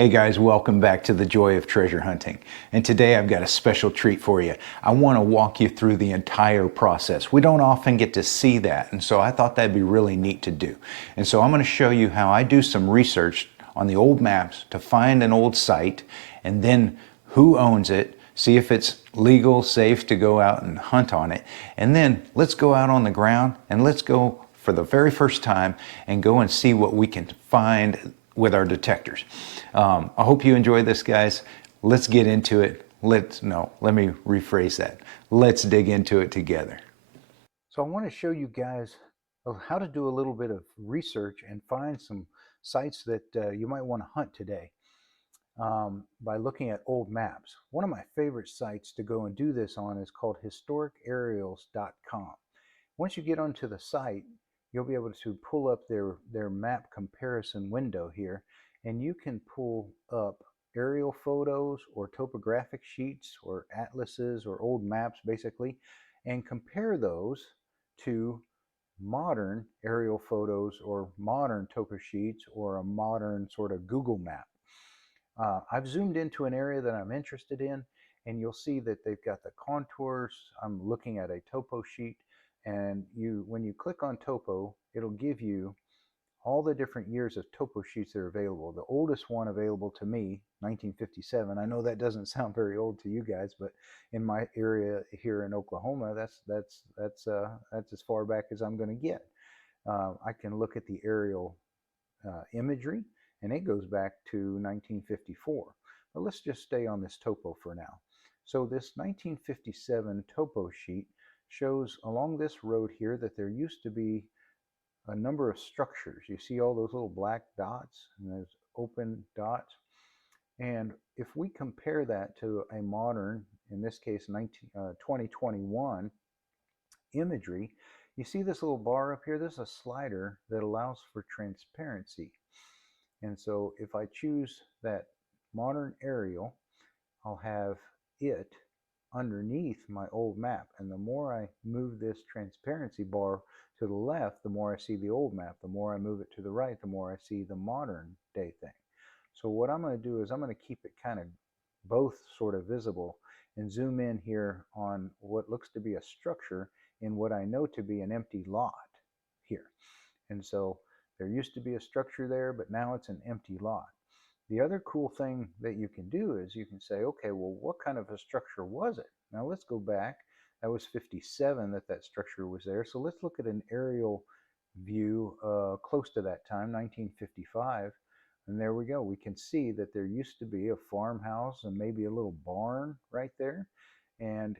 Hey guys, welcome back to the Joy of Treasure Hunting. And today I've got a special treat for you. I want to walk you through the entire process. We don't often get to see that, and so I thought that'd be really neat to do. And so I'm going to show you how I do some research on the old maps to find an old site, and then who owns it, see if it's legal, safe to go out and hunt on it. And then let's go out on the ground and let's go for the very first time and go and see what we can find with our detectors. I hope you enjoy this, guys. Let's get into it. Let me rephrase that. Let's dig into it together. So I want to show you guys how to do a little bit of research and find some sites that you might want to hunt today by looking at old maps. One of my favorite sites to go and do this on is called historicareals.com. Once you get onto the site, you'll be able to pull up their map comparison window here, and you can pull up aerial photos or topographic sheets or atlases or old maps basically, and compare those to modern aerial photos or modern topo sheets or a modern sort of Google map. I've zoomed into an area that I'm interested in, and you'll see that they've got the contours. I'm looking at a topo sheet, and when you click on topo, it'll give you all the different years of topo sheets that are available. The oldest one available to me, 1957. I know that doesn't sound very old to you guys, but in my area here in Oklahoma, that's as far back as I'm going to get. I can look at the aerial imagery, and it goes back to 1954. But let's just stay on this topo for now. So this 1957 topo sheet shows along this road here that there used to be a number of structures. You see all those little black dots and those open dots. And if we compare that to a modern, in this case 2021 imagery, you see this little bar up here. This is a slider that allows for transparency. And so if I choose that modern aerial, I'll have it underneath my old map. And the more I move this transparency bar to the left, the more I see the old map. The more I move it to the right, the more I see the modern day thing. So what I'm going to do is I'm going to keep it kind of both sort of visible and zoom in here on what looks to be a structure in what I know to be an empty lot here. And so there used to be a structure there, but now it's an empty lot. The other cool thing that you can do is you can say, okay, well, what kind of a structure was it? Now let's go back. That was 57 that structure was there. So let's look at an aerial view close to that time, 1955. And there we go. We can see that there used to be a farmhouse and maybe a little barn right there. And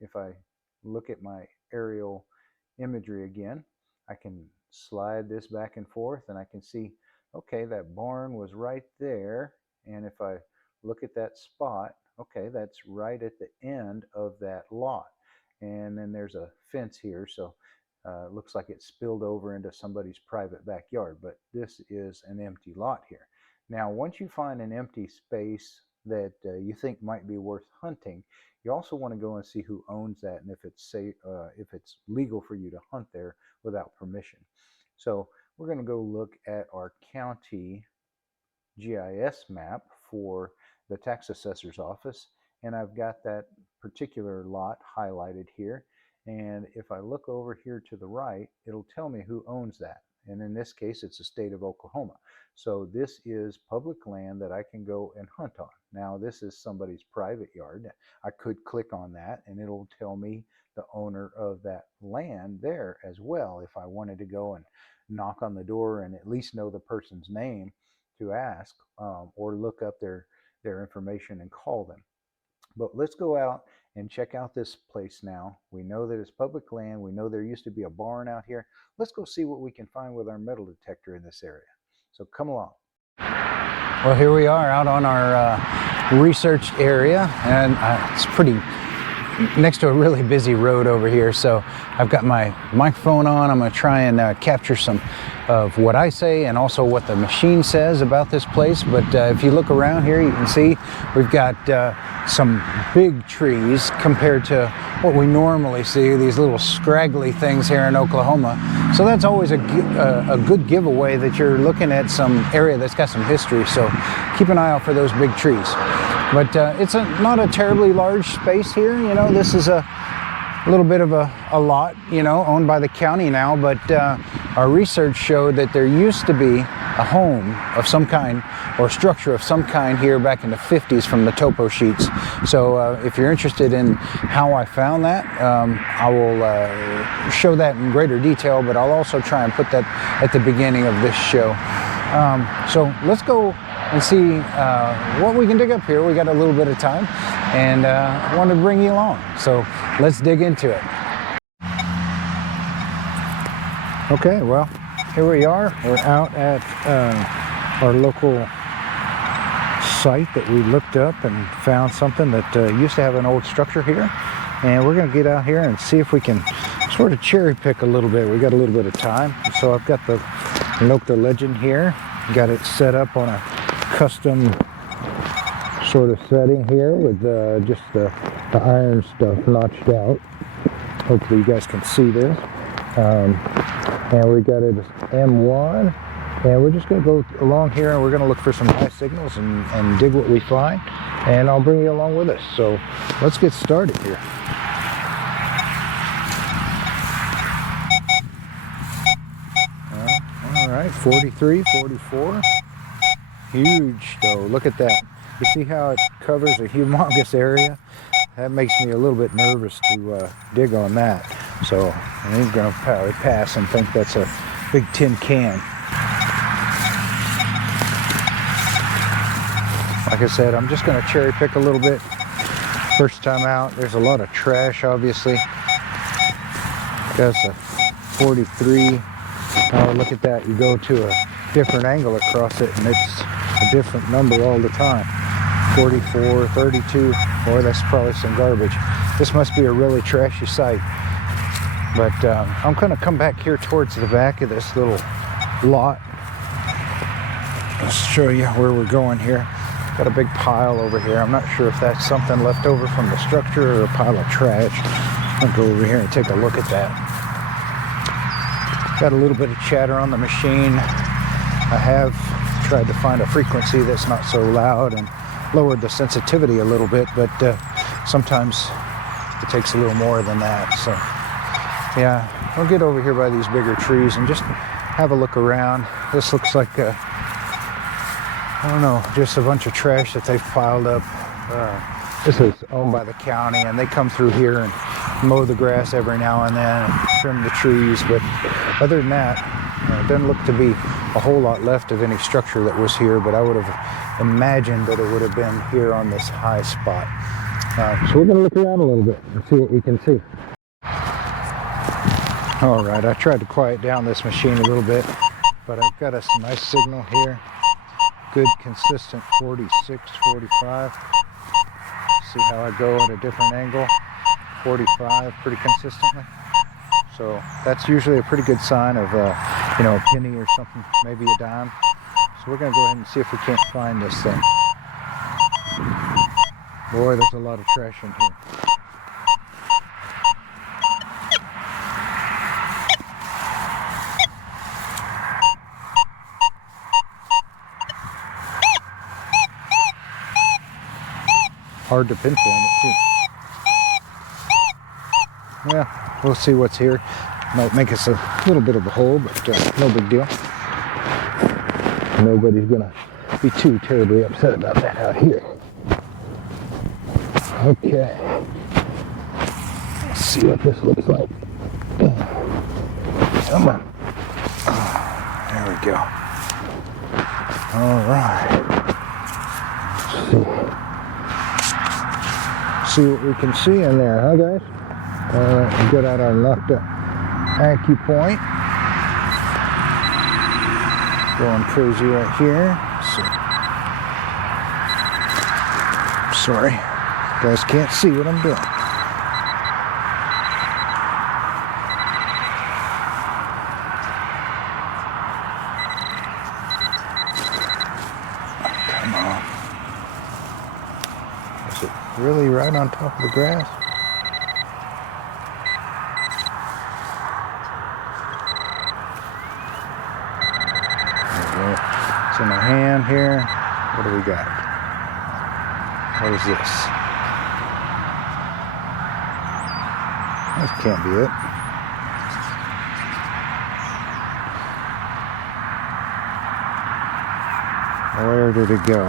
if I look at my aerial imagery again, I can slide this back and forth and I can see, okay, that barn was right there. And if I look at that spot, okay, that's right at the end of that lot. And then there's a fence here, so it looks like it spilled over into somebody's private backyard, but this is an empty lot here. Now, once you find an empty space that you think might be worth hunting, you also want to go and see who owns that and if it's legal for you to hunt there without permission. So we're going to go look at our county GIS map for the tax assessor's office, and I've got that particular lot highlighted here. And if I look over here to the right, it'll tell me who owns that. And in this case, it's the state of Oklahoma. So this is public land that I can go and hunt on. Now, this is somebody's private yard. I could click on that and it'll tell me the owner of that land there as well if I wanted to go and knock on the door and at least know the person's name to ask, or look up their information and call them. But let's go out and check out this place now. We know that it's public land. We know there used to be a barn out here. Let's go see what we can find with our metal detector in this area. So come along. Well, here we are out on our research area, and it's pretty next to a really busy road over here, so I've got my microphone on. I'm going to try and capture some of what I say and also what the machine says about this place. But if you look around here, you can see we've got some big trees compared to what we normally see, these little scraggly things here in Oklahoma. So that's always a good giveaway that you're looking at some area that's got some history. So keep an eye out for those big trees. But it's not a terribly large space here. You know, this is a little bit of a lot, you know, owned by the county now. But our research showed that there used to be a home of some kind or structure of some kind here back in the 50s from the topo sheets. So if you're interested in how I found that, I will show that in greater detail, but I'll also try and put that at the beginning of this show. So let's go and see what we can dig up here. We got a little bit of time, and I wanted to bring you along. So let's dig into it. Okay, well, here we are. We're out at our local site that we looked up and found something that used to have an old structure here. And we're going to get out here and see if we can sort of cherry pick a little bit. We got a little bit of time. So I've got the Nokta Legend here. Got it set up on a custom sort of setting here with just the iron stuff notched out. Hopefully you guys can see this. And we got it as M1, and we're just going to go along here and we're going to look for some high signals and dig what we find, and I'll bring you along with us. So let's get started here. All right, 43, 44. Huge though, look at that. You see how it covers a humongous area? That makes me a little bit nervous to dig on that. So I'm going to probably pass and think that's a big tin can. Like I said, I'm just going to cherry pick a little bit. First time out, there's a lot of trash obviously. That's a 43. Oh, look at that, you go to a different angle across it and it's a different number all the time. 44, 32, boy, that's probably some garbage. This must be a really trashy site. But I'm going to come back here towards the back of this little lot. Let's show you where we're going here. Got a big pile over here. I'm not sure if that's something left over from the structure or a pile of trash. I'll go over here and take a look at that. Got a little bit of chatter on the machine. I have tried to find a frequency that's not so loud and lowered the sensitivity a little bit, but sometimes it takes a little more than that. So yeah, we'll get over here by these bigger trees and just have a look around. This looks like I don't know, just a bunch of trash that they've piled up. This is owned by the county, and they come through here and mow the grass every now and then and trim the trees, but other than that, it doesn't look to be a whole lot left of any structure that was here, but I would have imagined that it would have been here on this high spot. So we're going to look around a little bit and see what we can see. All right, I tried to quiet down this machine a little bit, but I've got a nice signal here. Good, consistent 46, 45. See how I go at a different angle. 45 pretty consistently. So that's usually a pretty good sign of, you know, a penny or something, maybe a dime. So we're going to go ahead and see if we can't find this thing. Boy, there's a lot of trash in here. Hard to pinpoint it too. Yeah, we'll see what's here. Might make us a little bit of a hole, but no big deal. Nobody's gonna be too terribly upset about that out here. Okay. Let's see what this looks like. Come on. There we go. All right. Let's see. See what we can see in there, huh guys? Alright, we got out our Nokta acupoint. Going crazy right here. So, sorry, you guys can't see what I'm doing. Is it really right on top of the grass? There we go. It's in my hand here. What do we got? What is this? That can't be it. Where did it go?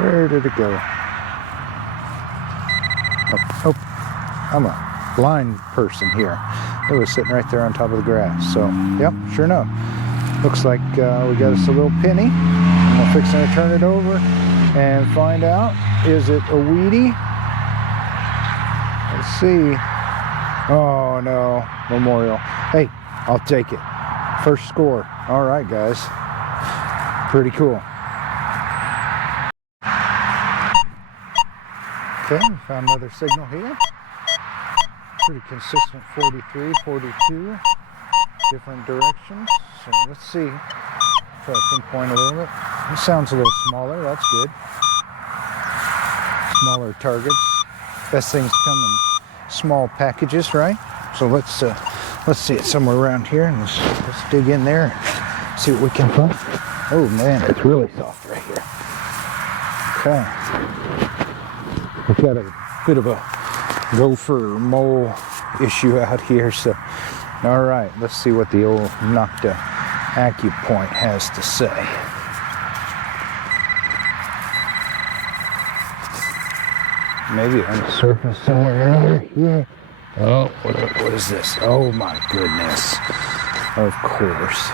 Where did it go? Oh, I'm a blind person here. It was sitting right there on top of the grass. So, yep, sure enough. Looks like we got us a little penny. And we're fixing to turn it over and find out, is it a Wheatie? Let's see. Oh, no. Memorial. Hey, I'll take it. First score. All right, guys. Pretty cool. Okay, we found another signal here. Pretty consistent 43, 42. Different directions. So let's see. Try to pinpoint a little bit. This sounds a little smaller. That's good. Smaller targets. Best things come in small packages, right? So let's see it somewhere around here, and let's dig in there and see what we can find. Oh man, it's really soft right here. Okay. We've got a bit of a gopher mole issue out here, so all right, let's see what the old Nokta AccuPoint has to say. Maybe on the surface somewhere here. Oh, what is this? Oh my goodness. Of course.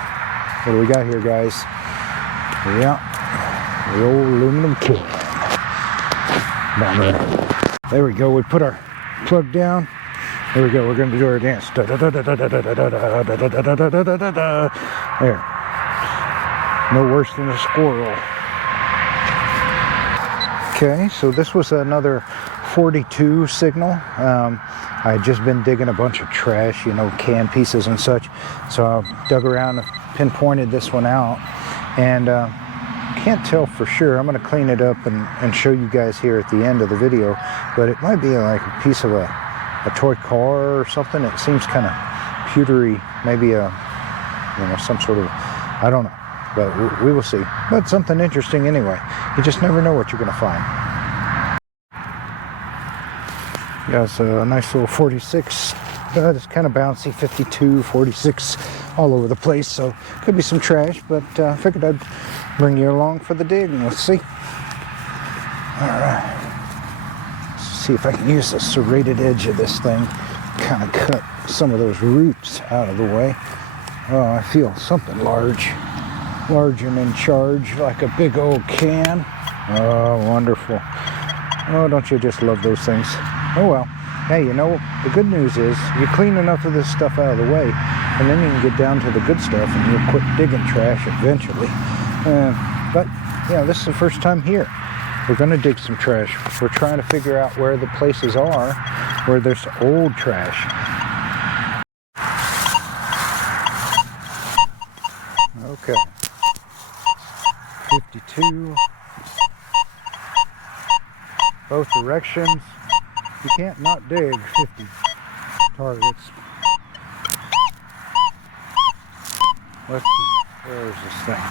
What do we got here, guys? Yeah, the old aluminum can. There we go. We put our plug down. There we go. We're going to do our dance. There. No worse than a squirrel. Okay, so this was another 42 signal. I had just been digging a bunch of trash, you know, can pieces and such. So I dug around and pinpointed this one out. And can't tell for sure. I'm going to clean it up and show you guys here at the end of the video, but it might be like a piece of a toy car or something. It seems kind of pewtery, maybe some sort of, I don't know, but we will see. But something interesting anyway. You just never know what you're going to find. Yeah, it's a nice little 46, but it's kind of bouncy. 52, 46, all over the place, so could be some trash, but I figured I'd bring you along for the dig, and let's see. Alright. Let's see if I can use the serrated edge of this thing, kind of cut some of those roots out of the way. Oh, I feel something large and in charge, like a big old can. Oh, wonderful. Oh, don't you just love those things? Oh well. Hey, you know, the good news is you clean enough of this stuff out of the way, and then you can get down to the good stuff, and you'll quit digging trash eventually. But, yeah, this is the first time here. We're going to dig some trash. We're trying to figure out where the places are where there's old trash. Okay. 52. Both directions. You can't not dig 50 targets. Let's see. Where is this thing?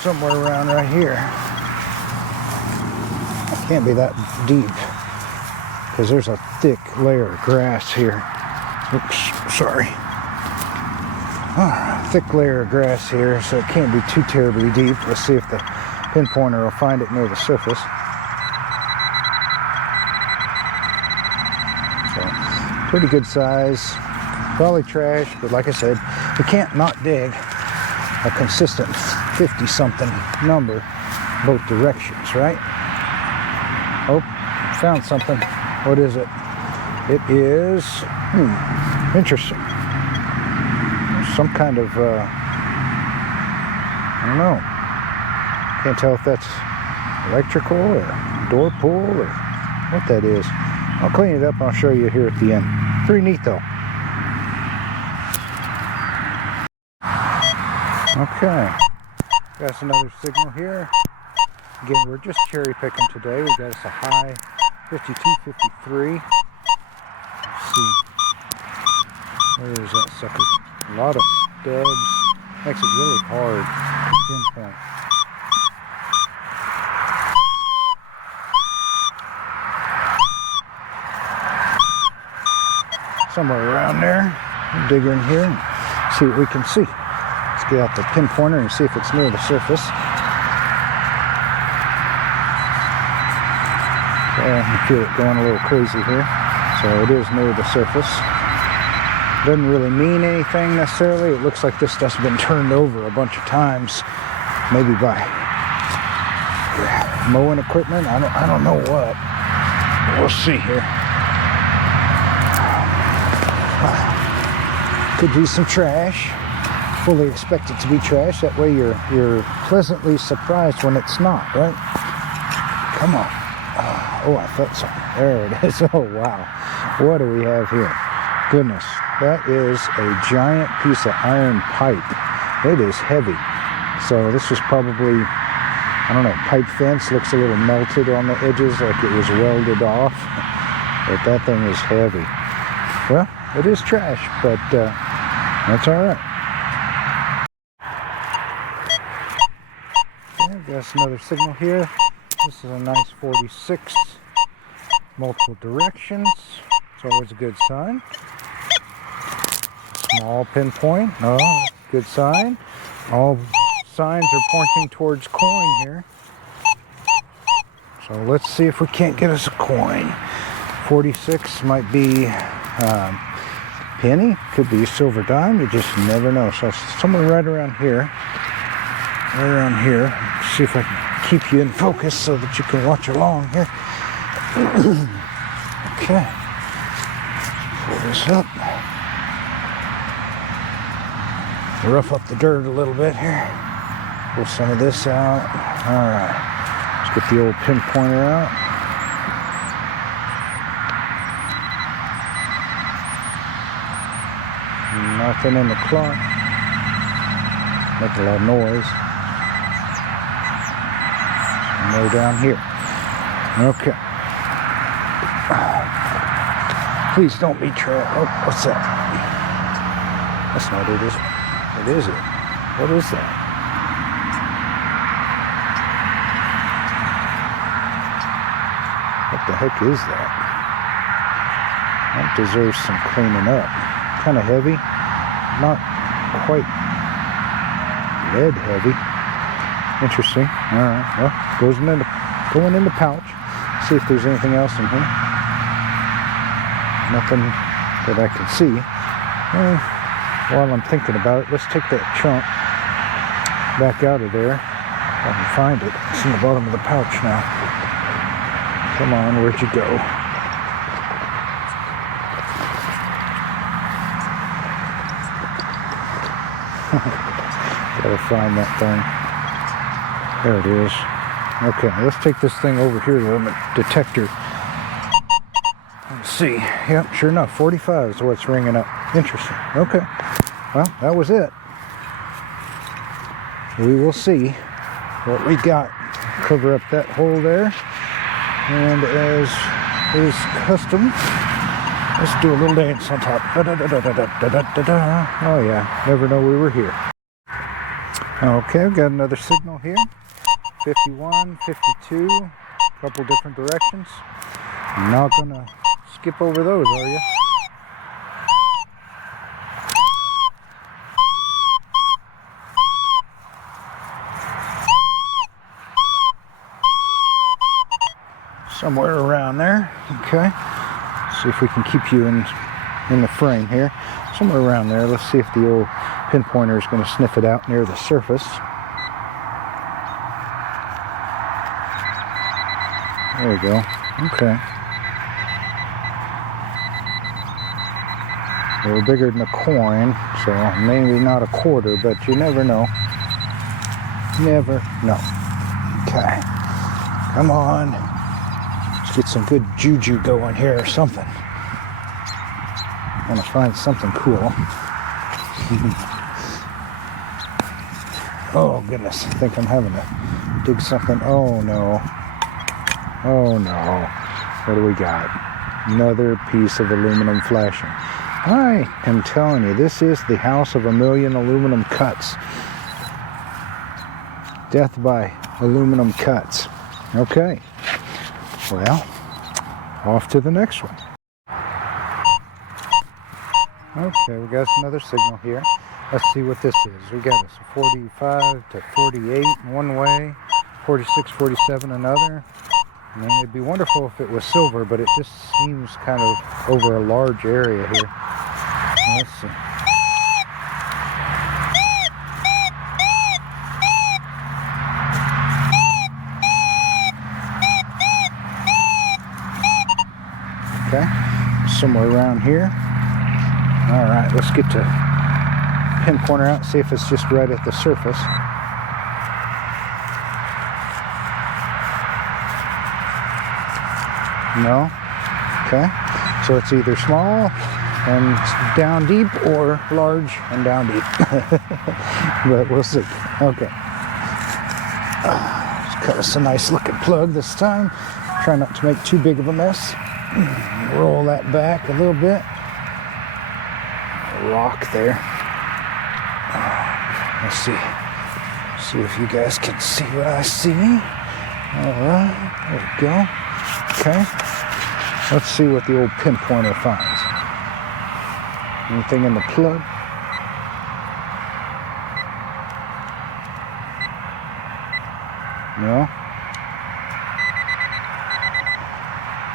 Somewhere around right here. It can't be that deep because there's a thick layer of grass here. Oops, sorry. Thick layer of grass here, so it can't be too terribly deep. Let's see if the pinpointer will find it near the surface. So, pretty good size. Probably trash, but like I said, you can't not dig a consistent 50-something number both directions, right? Oh, found something. What is it? It is, interesting. Some kind of, I don't know. Can't tell if that's electrical or door pull or what that is. I'll clean it up and I'll show you here at the end. Pretty neat though. Okay. Got us another signal here. Again, we're just cherry picking today. We got us a high 52, 53. Let's see. Where is that sucker? A lot of stubs. Makes it really hard to pinpoint. Somewhere around there. We'll dig in here and see what we can see. Let's get out the pinpointer and see if it's near the surface. I feel it going a little crazy here. So it is near the surface. Doesn't really mean anything necessarily. It looks like this stuff's been turned over a bunch of times. Maybe by mowing equipment. I don't know what. We'll see here. Could be some trash. Fully expect it to be trash. That way you're pleasantly surprised when it's not, right? Come on. Oh, I felt something. There it is. Oh, wow. What do we have here? Goodness. That is a giant piece of iron pipe. It is heavy. So this was probably, I don't know, pipe fence. Looks a little melted on the edges like it was welded off. But that thing is heavy. Well, it is trash, but that's all right. Okay, got another signal here. This is a nice 46. Multiple directions. It's always a good sign. Small pinpoint. Oh, good sign. All signs are pointing towards coin here. So let's see if we can't get us a coin. 46 might be penny, could be a silver dime, you just never know. So somewhere right around here. Right around here. Let's see if I can keep you in focus so that you can watch along here. Okay. Pull this up. Rough up the dirt a little bit here. Pull some of this out. Alright. Let's get the old pinpointer out. Nothing in the clock. Make a lot of noise. No down here. Okay. Please don't be trapped. Oh, what's that? That's not it, is it? It is it. What is that? What the heck is that? That deserves some cleaning up. Kind of heavy. Not quite lead heavy. Interesting. Alright, well, going in the pouch. See if there's anything else in here. Nothing that I can see. While I'm thinking about it, let's take that chunk back out of there. I can find it. It's in the bottom of the pouch now. Come on, where'd you go? Gotta find that thing. There it is. Okay, let's take this thing over here to the detector. Let's see. Yep, sure enough, 45 is what's ringing up. Interesting. Okay. Well, that was it. We will see what we got. Cover up that hole there. And as is custom, let's do a little dance on top. Oh yeah, never know we were here. Okay, we've got another signal here. 51, 52, a couple different directions. I'm not gonna skip over those, are you? Somewhere around there. Okay. See if we can keep you in the frame here. Somewhere around there. Let's see if the old pinpointer is going to sniff it out near the surface. There we go. Okay. A little bigger than a coin, so maybe not a quarter, but you never know. Never know. Okay. Come on. Let's get some good juju going here or something. I want to find something cool. Oh goodness, I think I'm having to dig something. Oh no. Oh no. What do we got? Another piece of aluminum flashing. I am telling you, this is the house of a million aluminum cuts. Death by aluminum cuts. Okay. Well, off to the next one. Okay, we got another signal here. Let's see what this is. We got a 45 to 48 one way, 46, 47 another. I mean, it'd be wonderful if it was silver, but it just seems kind of over a large area here. Let's see. Okay, somewhere around here. All right, let's get to pinpointer out, see if it's just right at the surface. No. Okay, so it's either small and down deep or large and down deep. But we'll see. Okay. Let's cut us a nice looking plug this time. Try not to make too big of a mess. Roll that back a little bit. Rock there. Let's see. See if you guys can see what I see. Alright, there we go. Okay. Let's see what the old pinpointer finds. Anything in the plug? No?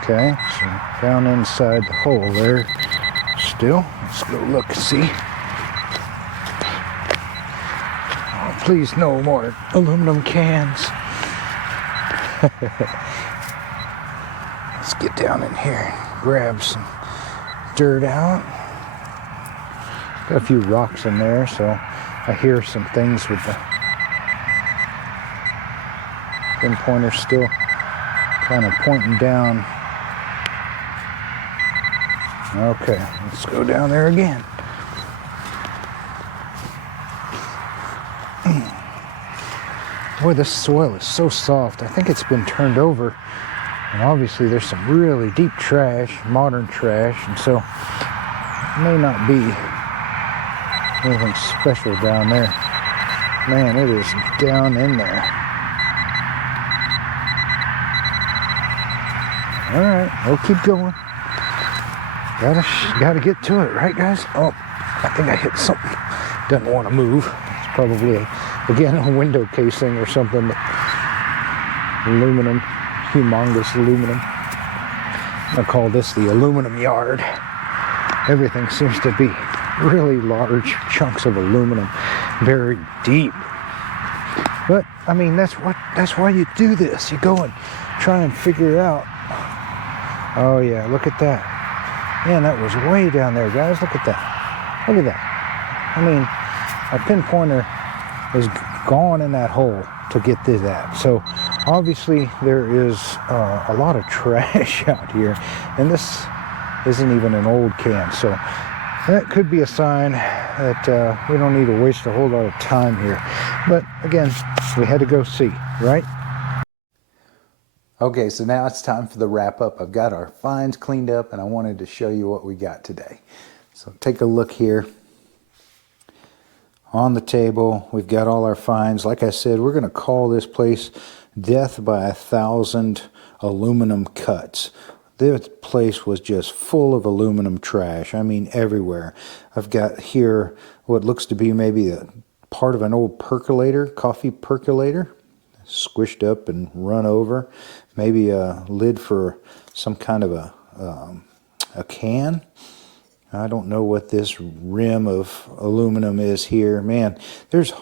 Okay, so down inside the hole there still. Let's go look and see. Oh, please no more aluminum cans. Let's get down in here, grab some dirt out. Got a few rocks in there, so I hear some things with the pinpointer still kind of pointing down. Okay, let's go down there again. Boy, this soil is so soft. I think it's been turned over. And obviously there's some really deep trash, modern trash, and so it may not be anything special down there. Man, it is down in there. All right, we'll keep going. Gotta get to it, right guys? Oh, I think I hit something. Doesn't want to move. It's probably, again, a window casing or something. Aluminum, humongous aluminum. I call this the aluminum yard. Everything seems to be really large chunks of aluminum buried deep. But I mean, that's why you do this. You go and try and figure out. Oh yeah, look at that. Man, that was way down there, guys. Look at that. Look at that. I mean, a pinpointer is gone in that hole to get to that. So obviously there is a lot of trash out here, and this isn't even an old can. So that could be a sign that we don't need to waste a whole lot of time here. But again, we had to go see, right? Okay, so now it's time for the wrap up. I've got our finds cleaned up and I wanted to show you what we got today. So take a look here. On the table, we've got all our finds. Like I said, we're going to call this place Death by 1,000 Aluminum Cuts. This place was just full of aluminum trash. I mean, everywhere. I've got here what looks to be maybe a part of an old percolator, coffee percolator, squished up and run over. Maybe a lid for some kind of a can. I don't know what this rim of aluminum is here. Man, there's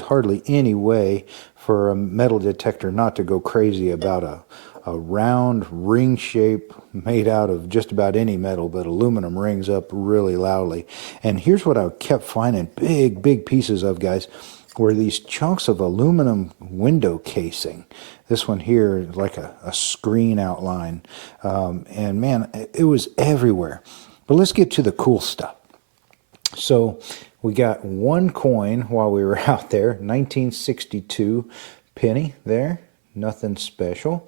hardly any way for a metal detector not to go crazy about a round ring shape made out of just about any metal, but aluminum rings up really loudly. And here's what I kept finding big pieces of, guys, were these chunks of aluminum window casing. This one here, like a screen outline. And man, it was everywhere. But let's get to the cool stuff. So We got one coin while we were out there, 1962 penny there, nothing special.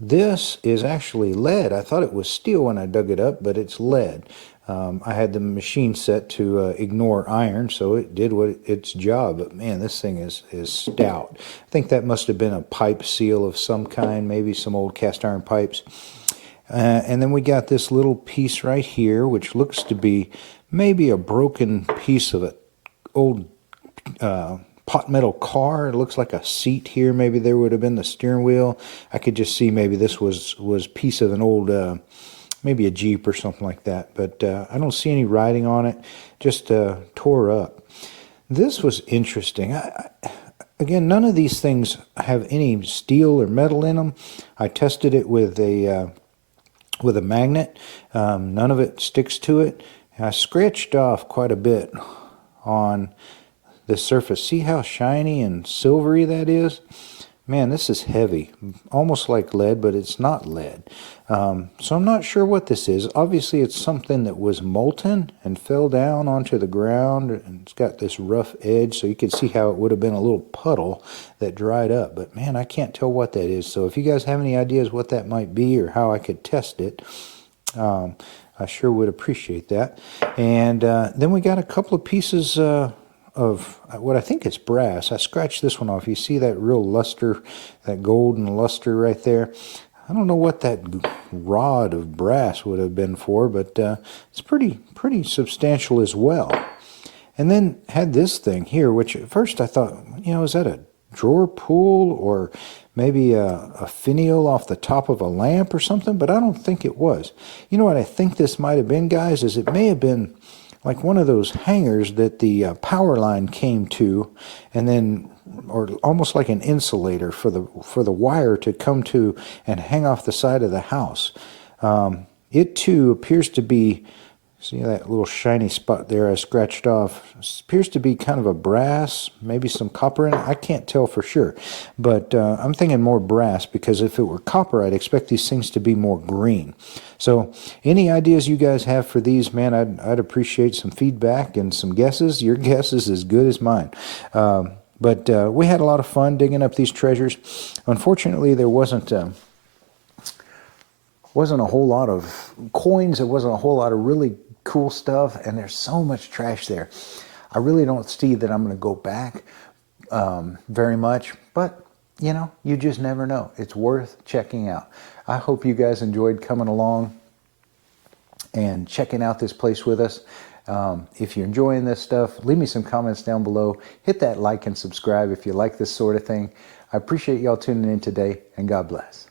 This is actually lead. I thought it was steel when I dug it up, but it's lead. I had the machine set to ignore iron, so it did its job. But man, this thing is stout. I think that must have been a pipe seal of some kind, maybe some old cast iron pipes. And then we got this little piece right here, which looks to be maybe a broken piece of an old pot metal car. It looks like a seat here. Maybe there would have been the steering wheel. I could just see maybe this was piece of an old, maybe a Jeep or something like that. But I don't see any writing on it. Just tore up. This was interesting. Again, none of these things have any steel or metal in them. I tested it with a magnet. None of it sticks to it. I scratched off quite a bit on the surface. See how shiny and silvery that is? Man, this is heavy, almost like lead, but it's not lead. So I'm not sure what this is. Obviously, it's something that was molten and fell down onto the ground, and it's got this rough edge, so you can see how it would have been a little puddle that dried up. But man, I can't tell what that is. So if you guys have any ideas what that might be or how I could test it, I sure would appreciate that. And then we got a couple of pieces of what I think is brass. I scratched this one off. You see that real luster, that golden luster right there? I don't know what that rod of brass would have been for, but it's pretty substantial as well. And then had this thing here, which at first I thought, is that a drawer pull or maybe a finial off the top of a lamp or something? But I don't think it was. You know what I think this might have been, guys, is it may have been like one of those hangers that the power line came to, and then, or almost like an insulator for the wire to come to and hang off the side of the house. It too appears to be, see that little shiny spot there I scratched off, appears to be kind of a brass, maybe some copper in it. I can't tell for sure, but I'm thinking more brass, because if it were copper, I'd expect these things to be more green. So any ideas you guys have for these, man, I'd appreciate some feedback and some guesses. Your guess is as good as mine. But we had a lot of fun digging up these treasures. Unfortunately, there wasn't a whole lot of coins. There wasn't a whole lot of really cool stuff, and there's so much trash there. I really don't see that I'm going to go back very much, but you just never know. It's worth checking out. I hope you guys enjoyed coming along and checking out this place with us. If you're enjoying this stuff, leave me some comments down below. Hit that like and subscribe if you like this sort of thing. I appreciate y'all tuning in today, and God bless.